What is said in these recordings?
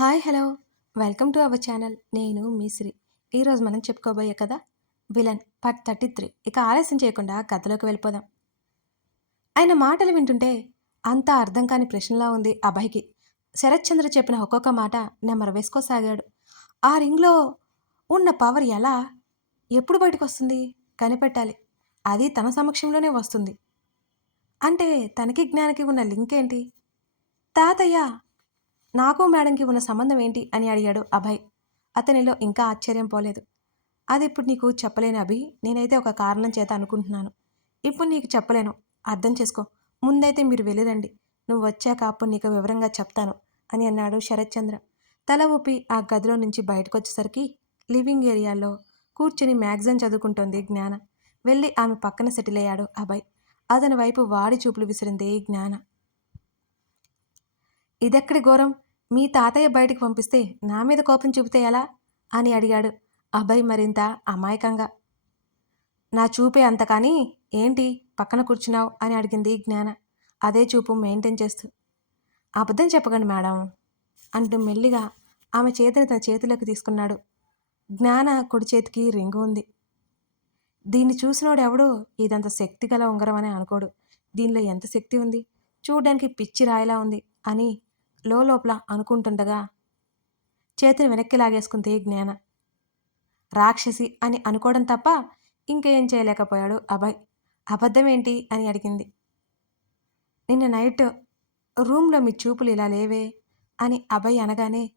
Hi hello. Welcome to our channel. నేను మీశ్రీ ఈరోజు మనం చెప్పుకోబోయే కదా విలన్ పార్ట్ థర్టీ త్రీ. ఇక ఆలస్యం చేయకుండా కథలోకి వెళ్ళిపోదాం. ఆయన మాటలు వింటుంటే అంతా అర్థం కాని ప్రశ్నలా ఉంది అభయ్కి. శరత్చంద్ర చెప్పిన ఒక్కొక్క మాట నెమరు వేసుకోసాగాడు ఆ రింగ్లో ఉన్న పవర్ ఎలా ఎప్పుడు బయటకు వస్తుంది కనిపెట్టాలి. అది తన సమక్షంలోనే వస్తుంది. అంటే తనకి జ్ఞానికి ఉన్న లింక్ ఏంటి తాతయ్య నాకు మేడంకి ఉన్న సంబంధం ఏంటి అని అడిగాడు అభయ్. అతనిలో ఇంకా ఆశ్చర్యం పోలేదు. అది ఇప్పుడు నీకు చెప్పలేను అభి. నేనైతే ఒక కారణం చేత అనుకుంటున్నాను. ఇప్పుడు నీకు చెప్పలేను. అర్థం చేసుకో. ముందైతే మీరు వెళ్ళిరండి. నువ్వు వచ్చాక అప్పుడు నీకు వివరంగా చెప్తాను అని అన్నాడు శరత్చంద్ర తల ఊపి ఆ గదిలో నుంచి బయటకు వచ్చేసరికి లివింగ్ ఏరియాలో కూర్చుని మ్యాగజైన్ చదువుకుంటోంది జ్ఞాన. వెళ్ళి ఆమె పక్కన సెటిల్ అయ్యాడు అభయ్. అతని వైపు వాడి చూపులు విసిరింది జ్ఞాన. ఇదెక్కడి ఘోరం? మీ తాతయ్య బయటికి పంపిస్తే నా మీద కోపం చూపితే ఎలా? అని అడిగాడు. అభయ్ మరింత అమాయకంగా. నా చూపే అంత కానీ ఏంటి? పక్కన కూర్చున్నావు అని అడిగింది జ్ఞాన. అదే చూపు మెయింటైన్ చేస్తూ. అబద్ధం చెప్పకండి మేడం అంటూ మెల్లిగా ఆమె చేతిని తన చేతిలోకి తీసుకున్నాడు. జ్ఞాన కుడి చేతికి రింగు ఉంది. దీన్ని చూసినోడు ఎవడో ఇదంత శక్తి గల ఉంగరం అని అనుకోడు. దీనిలో ఎంత శక్తి ఉంది? చూడ్డానికి పిచ్చి రాయిలా ఉంది అని లోపల అనుకుంటుండగా చేతిని వెనక్కి లాగేసుకుంది జ్ఞాన. రాక్షసి అని అనుకోవడం తప్ప ఇంకేం చేయలేకపోయాడు అభయ్. అబద్ధం ఏంటి అని అడిగింది. నిన్న నైట్ రూమ్లో మీ చూపులు ఇలా లేవే అని అభయ్ అనగానే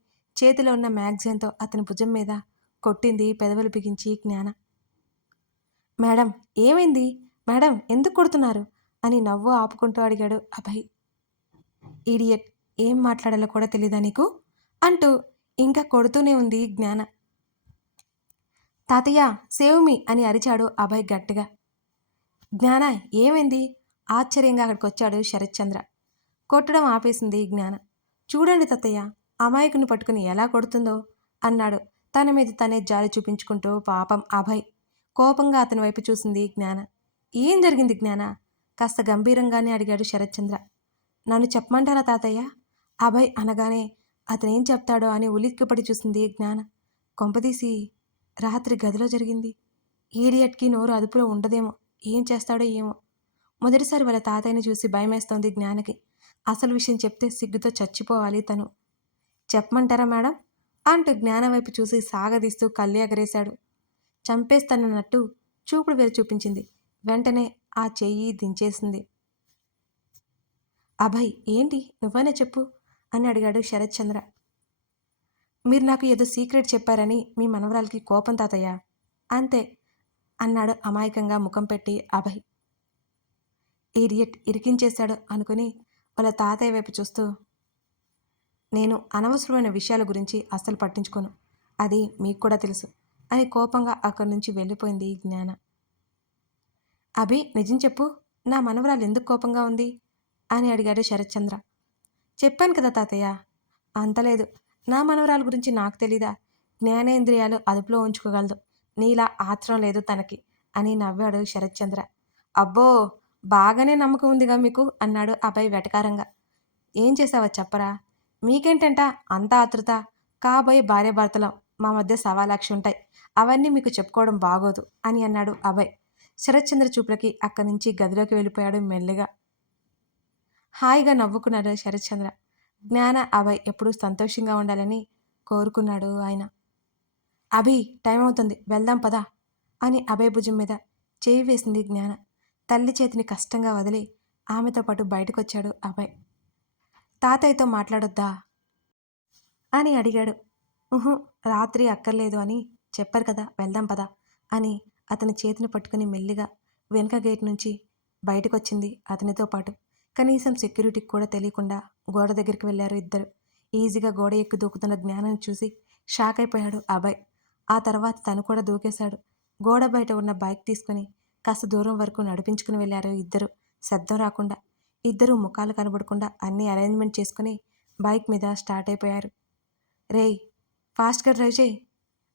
చేతిలో ఉన్న మ్యాగజైన్తో అతని భుజం మీద కొట్టింది పెదవులు బిగించి జ్ఞాన. మేడం ఏమైంది? మేడం ఎందుకు కొడుతున్నారు? అని నవ్వు ఆపుకుంటూ అడిగాడు అభయ్. ఈడియట్ ఏం మాట్లాడాలో కూడా తెలీదా నీకు? అంటూ ఇంకా కొడుతూనే ఉంది జ్ఞాన. తాతయ్య సేవ్ మీ అని అరిచాడు అభయ్ గట్టిగా. జ్ఞాన ఏమైంది? ఆశ్చర్యంగా అక్కడికి వచ్చాడు శరత్చంద్ర. కొట్టడం ఆపేసింది జ్ఞాన. చూడండి తాతయ్య అమాయకుని పట్టుకుని ఎలా కొడుతుందో అన్నాడు. తన మీద తనే జాలి చూపించుకుంటూ పాపం అభయ్. కోపంగా అతని వైపు చూసింది జ్ఞాన. ఏం జరిగింది జ్ఞాన? కాస్త గంభీరంగానే అడిగాడు శరత్చంద్ర. నన్ను చెప్పమంటారా తాతయ్య? అభయ్ అనగానే అతనేం చెప్తాడో అని ఉలిక్కిపడి చూసింది జ్ఞాన. కొంపదీసి రాత్రి గదిలో జరిగింది. ఈడియట్కి నోరు అదుపులో ఉండదేమో. ఏం చేస్తాడో ఏమో. మొదటిసారి వాళ్ళ తాతయ్యని చూసి భయమేస్తోంది జ్ఞానకి. అసలు విషయం చెప్తే సిగ్గుతో చచ్చిపోవాలి తను. చెప్పమంటారా మేడం? అంటూ జ్ఞాన వైపు చూసి సాగదీస్తూ కళ్ళు ఎగరేశాడు. చంపేస్తానన్నట్టు చూపుడు వేరు చూపించింది. వెంటనే ఆ చెయ్యి దించేసింది. అభయ్ ఏంటి? నువ్వనే చెప్పు. అని అడిగాడు శరత్చంద్ర మీరు నాకు ఏదో సీక్రెట్ చెప్పారని మీ మనవరాలకి కోపం తాతయ్య. అంతే అన్నాడు అమాయకంగా ముఖం పెట్టి అభయ్. ఈడియట్ ఇరికించేశాడు అనుకుని వాళ్ళ తాతయ్య వైపు చూస్తూ నేను అనవసరమైన విషయాల గురించి అస్సలు పట్టించుకోను. అది మీకు కూడా తెలుసు అని కోపంగా అక్కడి నుంచి వెళ్ళిపోయింది జ్ఞాన. అభి నిజం చెప్పు నా మనవరాలు ఎందుకు కోపంగా ఉంది? అని అడిగాడు శరత్చంద్ర చెప్పాను కదా తాతయ్య. అంతలేదు నా మనవరాల గురించి నాకు తెలీదా? జ్ఞానేంద్రియాలు అదుపులో ఉంచుకోగలదు. నీలా ఆత్రం లేదు తనకి అని నవ్వాడు శరత్చంద్ర. అబ్బో బాగానే నమ్మకం ఉందిగా మీకు అన్నాడు అబ్బాయి వెటకారంగా. ఏం చేసావో చెప్పరా? మీకేంటంట అంత ఆతృత కాబోయే భార్యాభర్తలం మా మధ్య సవాలాక్షి ఉంటాయి. అవన్నీ మీకు చెప్పుకోవడం బాగోదు అని అన్నాడు అభయ్. శరత్చంద్ర చూపులకి అక్కడి నుంచి గదిలోకి వెళ్ళిపోయాడు మెల్లిగా. హాయిగా నవ్వుకున్నాడు శరత్చంద్ర. జ్ఞాన అభయ్ ఎప్పుడూ సంతోషంగా ఉండాలని కోరుకున్నాడు ఆయన. అభి టైం అవుతుంది. వెళ్దాం పదా అని అభయ్ భుజం మీద చేయి వేసింది జ్ఞాన. తల్లి చేతిని కష్టంగా వదిలి ఆమెతో పాటు బయటకొచ్చాడు అభయ్. తాతయ్యతో మాట్లాడొద్దా? అని అడిగాడు. ఉహు రాత్రి అక్కర్లేదు అని చెప్పారు కదా వెళ్దాం పదా అని అతని చేతిని పట్టుకుని మెల్లిగా వెనుక గేట్ నుంచి బయటకొచ్చింది అతనితో పాటు. కనీసం సెక్యూరిటీకి కూడా తెలియకుండా గోడ దగ్గరికి వెళ్ళారు ఇద్దరు. ఈజీగా గోడ ఎక్కి దూకుతున్న జ్ఞానం చూసి షాక్ అయిపోయాడు అభయ్ ఆ తర్వాత తను కూడా దూకేశాడు. గోడ బయట ఉన్న బైక్ తీసుకుని కాస్త దూరం వరకు నడిపించుకుని వెళ్ళారు ఇద్దరు. శబ్దం రాకుండా. ఇద్దరు ముఖాలు కనబడకుండా అన్ని అరేంజ్మెంట్ చేసుకుని బైక్ మీద స్టార్ట్ అయిపోయారు. రేయ్ ఫాస్ట్గా డ్రైవ్ చేయి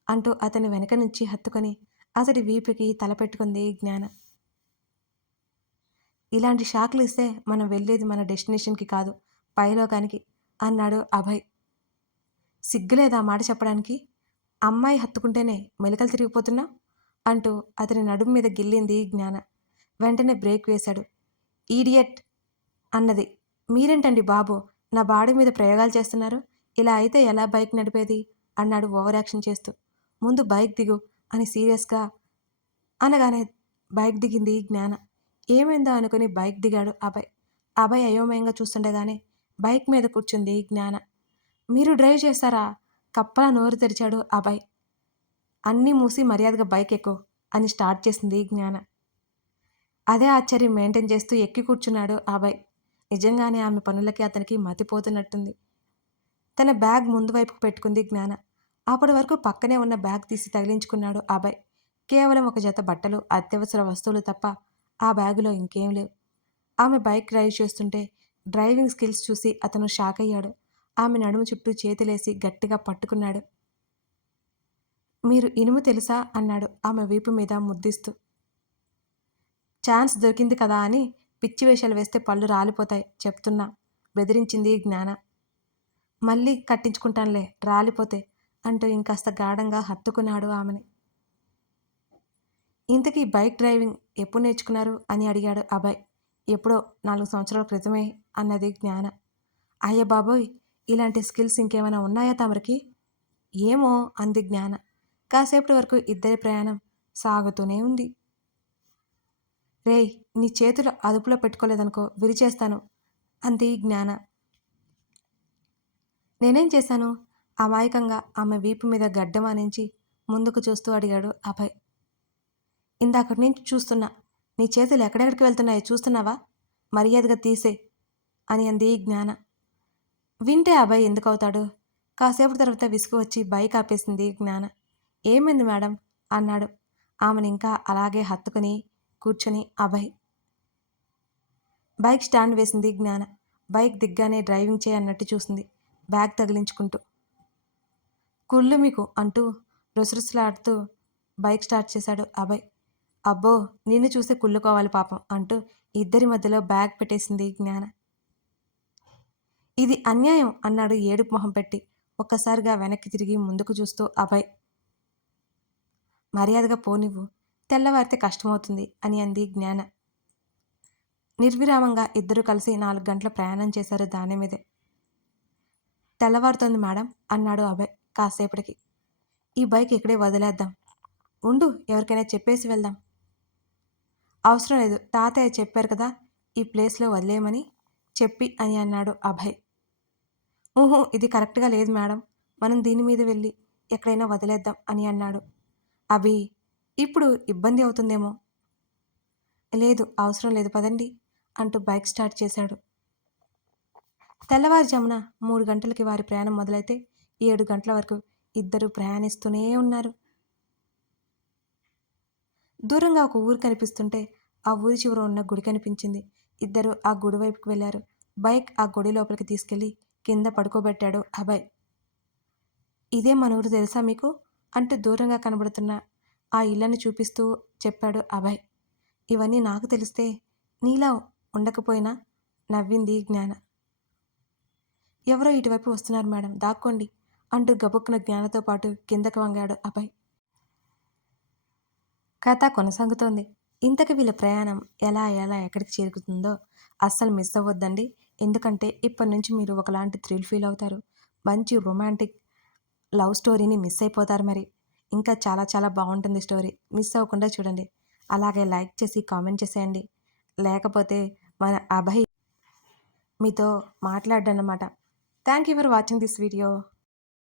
అంటూ అతని వెనక నుంచి హత్తుకొని అతడి వీపుకి తలపెట్టుకుంది జ్ఞానం జ్ఞాన. ఇలాంటి షాక్లు ఇస్తే మనం వెళ్ళేది మన డెస్టినేషన్కి కాదు పైలోకానికి అన్నాడు అభయ్. సిగ్గులేదా మాట చెప్పడానికి. అమ్మాయి హత్తుకుంటేనే మెలకలు తిరిగిపోతున్నా? అంటూ అతని నడుము మీద గిల్లింది జ్ఞాన. వెంటనే బ్రేక్ వేశాడు. ఈడియట్ అన్నది. మీరేంటండి బాబు నా బాడీ మీద ప్రయోగాలు చేస్తున్నారు? ఇలా అయితే ఎలా బైక్ నడిపేది? అన్నాడు ఓవర్ యాక్షన్ చేస్తూ. ముందు బైక్ దిగు అని సీరియస్గా అనగానే బైక్ దిగింది జ్ఞాన. ఏమైందో అనుకుని బైక్ దిగాడు అభయ్. అభయ్ అయోమయంగా చూస్తుండగానే బైక్ మీద కూర్చుంది జ్ఞాన. మీరు డ్రైవ్ చేస్తారా? కప్పలా నోరు తెరిచాడు అభయ్. అన్నీ మూసి మర్యాదగా బైక్ ఎక్కు అని స్టార్ట్ చేసింది జ్ఞాన. అదే ఆశ్చర్యం మెయింటైన్ చేస్తూ ఎక్కి కూర్చున్నాడు అభయ్. నిజంగానే ఆమె పనులకి అతనికి మతిపోతున్నట్టుంది. తన బ్యాగ్ ముందు వైపుకు పెట్టుకుంది జ్ఞాన. అప్పటి వరకు పక్కనే ఉన్న బ్యాగ్ తీసి తగిలించుకున్నాడు అభయ్. కేవలం ఒక జత బట్టలు అత్యవసర వస్తువులు తప్ప ఆ బ్యాగులో ఇంకేం లేవు. ఆమె బైక్ డ్రైవ్ చేస్తుంటే డ్రైవింగ్ స్కిల్స్ చూసి అతను షాక్ అయ్యాడు. ఆమె నడుము చుట్టూ చేతులేసి గట్టిగా పట్టుకున్నాడు. మీరు ఇనుము తెలుసా? అన్నాడు ఆమె వీపు మీద ముద్దిస్తూ. ఛాన్స్ దొరికింది కదా అని పిచ్చి వేషాలు వేస్తే పళ్ళు రాలిపోతాయి చెప్తున్నా. బెదిరించింది జ్ఞాన. మళ్ళీ కట్టించుకుంటానులే రాలిపోతే అంటూ ఇంకాస్త గాఢంగా హత్తుకున్నాడు ఆమెని. ఇంతకీ బైక్ డ్రైవింగ్ ఎప్పుడు నేర్చుకున్నారు? అని అడిగాడు అభయ్. ఎప్పుడో నాలుగు సంవత్సరాల క్రితమే అన్నది జ్ఞాన. అయ్య బాబోయ్ ఇలాంటి స్కిల్స్ ఇంకేమైనా ఉన్నాయా తమరికి? ఏమో అంది జ్ఞాన. కాసేపటి వరకు ఇద్దరి ప్రయాణం సాగుతూనే ఉంది. రేయ్ నీ చేతులు అదుపులో పెట్టుకోలేదనుకో విరిచేస్తాను అంది జ్ఞాన. నేనేం చేశాను? అమాయకంగా ఆమె వీపు మీద గడ్డం ఆనించి ముందుకు చూస్తూ అడిగాడు అభయ్. ఇందాకటి నుంచి చూస్తున్నా. నీ చేతులు ఎక్కడెక్కడికి వెళ్తున్నాయో చూస్తున్నావా? మర్యాదగా తీసే అని అంది జ్ఞాన. వింటే అబ్బాయి ఎందుకు అవుతాడు కాసేపటి తర్వాత విసుగు వచ్చి బైక్ ఆపేసింది జ్ఞాన. ఏమైంది మేడం? అన్నాడు. ఆమెను ఇంకా అలాగే హత్తుకుని కూర్చొని అభయ్. బైక్ స్టాండ్ వేసింది జ్ఞాన. బైక్ దిగ్గానే డ్రైవింగ్ చేయన్నట్టు చూసింది. బ్యాగ్ తగిలించుకుంటూ. కుళ్ళు మీకు అంటూ రుసరుసలాడుతూ బైక్ స్టార్ట్ చేశాడు అభయ్. అబ్బో నిన్ను చూసే కుళ్ళుకోవాలి పాపం అంటూ ఇద్దరి మధ్యలో బ్యాగ్ పెట్టేసింది జ్ఞాన. ఇది అన్యాయం అన్నాడు ఏడుపు మొహం పెట్టి ఒక్కసారిగా వెనక్కి తిరిగి ముందుకు చూస్తూ అభయ్. మర్యాదగా పోనివ్వు తెల్లవారితే కష్టమవుతుంది అని అంది జ్ఞాన. నిర్విరామంగా ఇద్దరు కలిసి నాలుగు గంటల ప్రయాణం చేశారు దాని మీదే. తెల్లవారుతోంది మేడం అన్నాడు అభయ్ కాసేపటికి. ఈ బైక్ ఇక్కడే వదిలేద్దాం. ఉండు ఎవరికైనా చెప్పేసి వెళ్దాం. అవసరం లేదు. తాతయ్య చెప్పారు కదా ఈ ప్లేస్లో వదిలేయమని చెప్పి అని అన్నాడు అభయ్. ఊహో ఇది కరెక్ట్గా లేదు మేడం. మనం దీని మీద వెళ్ళి ఎక్కడైనా వదిలేద్దాం అని అన్నాడు. అభి ఇప్పుడు ఇబ్బంది అవుతుందేమో? లేదు అవసరం లేదు పదండి అంటూ బైక్ స్టార్ట్ చేశాడు. తెల్లవారుజామున మూడు గంటలకి వారి ప్రయాణం మొదలైతే ఏడు గంటల వరకు ఇద్దరు ప్రయాణిస్తూనే ఉన్నారు. దూరంగా ఒక ఊరు కనిపిస్తుంటే ఆ ఊరి చివర ఉన్న గుడి కనిపించింది. ఇద్దరు ఆ గుడి వైపుకి వెళ్ళారు. బైక్ ఆ గుడి లోపలికి తీసుకెళ్ళి కింద పడుకోబెట్టాడు అభయ్. ఇదే మన ఊరు తెలుసా మీకు? అంటూ దూరంగా కనబడుతున్న ఆ ఇళ్ళను చూపిస్తూ చెప్పాడు అభయ్. ఇవన్నీ నాకు తెలిస్తే నీలా ఉండకపోయినా నవ్వింది జ్ఞాన. ఎవరో ఇటువైపు వస్తున్నారు మేడం దాక్కోండి అంటూ గబుక్కున జ్ఞానతో పాటు కిందకు వంగాడు అభయ్. కథ కొనసాగుతోంది. ఇంతకు వీళ్ళ ప్రయాణం ఎలా ఎలా ఎక్కడికి చేరుకుతుందో అస్సలు మిస్ అవ్వద్దండి. ఎందుకంటే ఇప్పటి నుంచి మీరు ఒకలాంటి థ్రిల్ ఫీల్ అవుతారు. మంచి రొమాంటిక్ లవ్ స్టోరీని మిస్ అయిపోతారు మరి. ఇంకా చాలా చాలా బాగుంటుంది స్టోరీ. మిస్ అవ్వకుండా చూడండి. అలాగే లైక్ చేసి కామెంట్ చేసేయండి. లేకపోతే మన అభయ్ మీతో మాట్లాడనమాట thank you for watching this video.